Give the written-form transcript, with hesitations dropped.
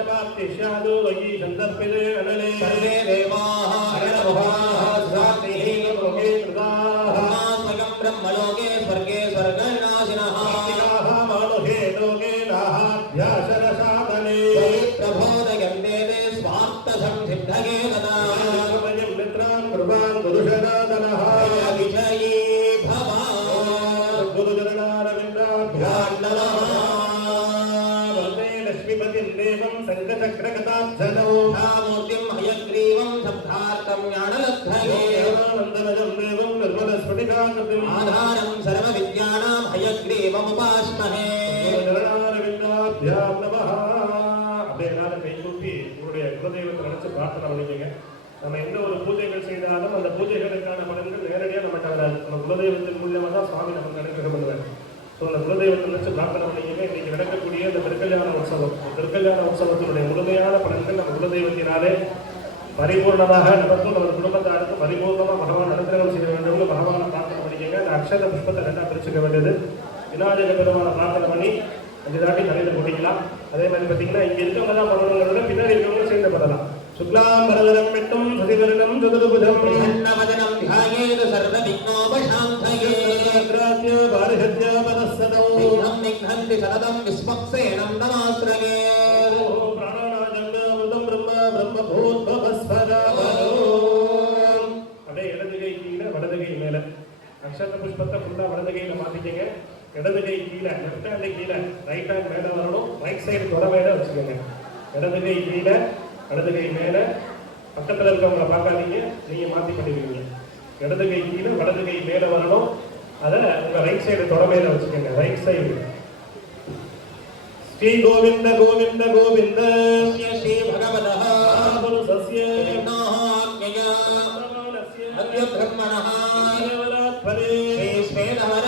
यशपाप्तिष्यादो वयि सन्दर्पिते अनले सर्वे देवाः अनलमुखाः स्वात्मिहि लोके कृताः स्वयं ब्रह्मलोके स्वर्गे स्वर्गविनाशिनः मानुषे लोके नाहाभ्यासरसाधने प्रबोधयन्ते ते स्वार्थसंसिद्धये तदा मित्रान् कृपान् गुरुशनादनः विजयी भव गुरुचरणारविन्दाभ्यान्नमः वन्दे लक्ष्मीपतिं देवं सङ्गचक्रगताब्जनौ मूर्तिं हयग्रीवं शब्दार्थं ज्ञानलब्धये वन्दनजं देवं निर्मलस्फटिकाकृतिम् आधारं सर्वविद्यानां हयग्रीवमुपास्महे गुरुचरणारविन्दाभ्यां नमः அப்படியே எல்லாரும் கை கூப்பி உங்களுடைய குலதெய்வத்தை நினைச்சு பிரார்த்தனை பண்ணிக்கங்க. நம்ம எந்த ஒரு பூஜைகள் செய்தாலும் அந்த பூஜைகளுக்கான பலன்கள் நேரடியாக நம்மகிட்ட வராது. நம்ம குலதெய்வத்தின் மூலியமாக தான் சுவாமி நமக்கு அனுகிரகம் பண்ணுவார். ஸோ அந்த குலதெய்வத்தை நினைச்சு பிரார்த்தனை பண்ணிக்கங்க. இன்னைக்கு நடக்கக்கூடிய இந்த திருக்கல்யாண உற்சவம், திருக்கல்யாண உற்சவத்தினுடைய முழுமையான பலன்கள் நம்ம குலதெய்வத்தினாலே பரிபூர்ணமாக நமக்கும் நம்ம குடும்பத்தாருக்கும் பரிபூர்ணமாக பகவான் அனுகிரகம் செய்ய வேண்டும். பகவானை பிரார்த்தனை பண்ணிக்கங்க. அந்த அக்ஷர புஷ்பத்தை ரெண்டாக பிரிச்சுக்க வேண்டியது. விநாயக பெருமானை பிரார்த்தனை பண்ணி 5 தாட்டி தலையில் கொட்டிக்கலாம். அதே மாதிரி பார்த்தீங்கன்னா இங்கே இருக்கவங்க தான் பண்ணணுங்கிறத பின்னாடி இருக்கவங்க சேர்ந்து பண்ணலாம். சுக்லாம் வரதரம் மெட்டும் சதிவரணம் சதுர்புஜம் பிரசன்னவதனம் த்யாயேத் சர்வவிக்னோபசாந்தயே கிராத்ய பாரிஹத்ய பதஸ்ஸதோ விக்னம் நிக்னந்தி சததம் விஸ்வக்சேனம் நமாஸ்ரயே பிராணாநாதம் பிரம்ம பிரம்மபூத்பவஸ்வரா அப்படியே இடது கை கீழே வலது கை மேல அக்ஷர புஷ்பத்தை ஃபுல்லா வலது கையில மாத்திக்கங்க. இடது கை கீழே, லெஃப்ட் ஹேண்ட் கீழே, ரைட் ஹேண்ட் மேல வரணும். ரைட் சைடு தொட மேல வச்சுக்கோங்க. இடது கை கீழே, வலது கை மேல. பக்கத்தில் இருக்கவங்களை பார்க்காதீங்க, நீங்க மாத்தி பண்ணிடுவீங்க. இடது கை கீழே, வலது கை மேல வரணும். அதை உங்க ரைட் சைடு தொட மேல வச்சுக்கோங்க. Right side. ஸ்ரீ கோவிந்த கோவிந்த கோவிந்த ஸ்ரீ பகவதः புருஷஸ்ய விக்னோஹாக்ஞயா அத்ய பிரம்மணः பரே ஸ்ரீ ஸ்வேதவர